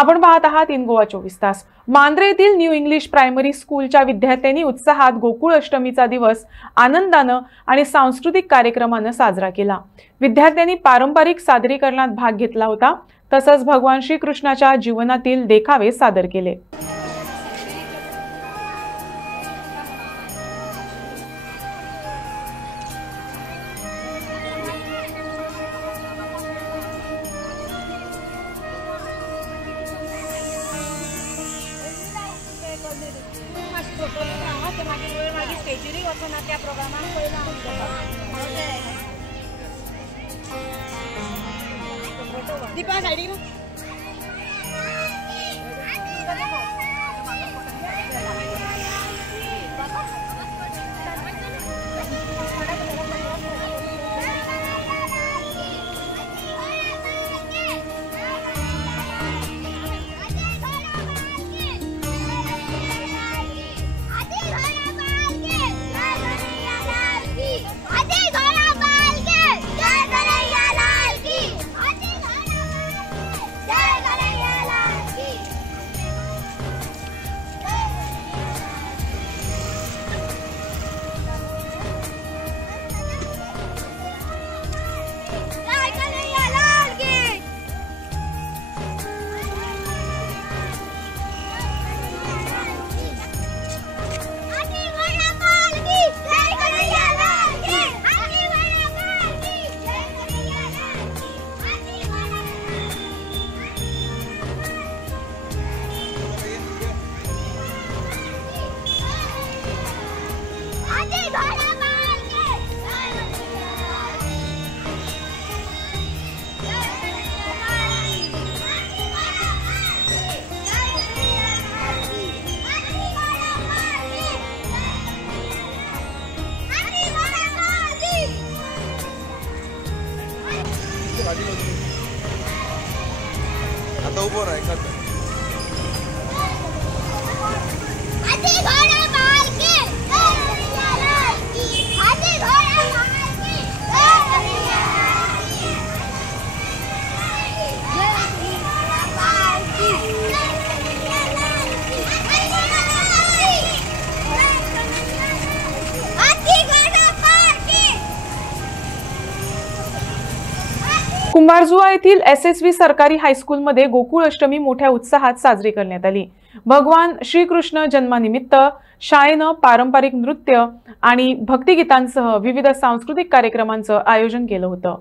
आपण पाहत आहात इन गोवा 24 तास। मांद्रे येथील न्यू इंग्लिश प्रायमरी स्कूलच्या विद्यार्थ्यांनी उत्साहात गोकुळ अष्टमीचा दिवस आनंदाने आणि सांस्कृतिक कार्यक्रमाने साजरा केला। विद्यार्थ्यांनी पारंपरिक सादरीकरणात भाग घेतला होता, तसंच भगवान श्रीकृष्णाच्या जीवनातील देखावे सादर केले। दीपा साइड आता उभं राहा कुंभारजुआ येथील एसएसव्ही सरकारी हायस्कूलमध्ये गोकुळ अष्टमी मोठ्या उत्साहात साजरी करण्यात आली। भगवान श्रीकृष्ण जन्मानिमित्त शाळेने पारंपरिक नृत्य आणि भक्तिगीतांसह विविध सांस्कृतिक कार्यक्रमांचे आयोजन केले होते।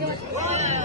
Yes.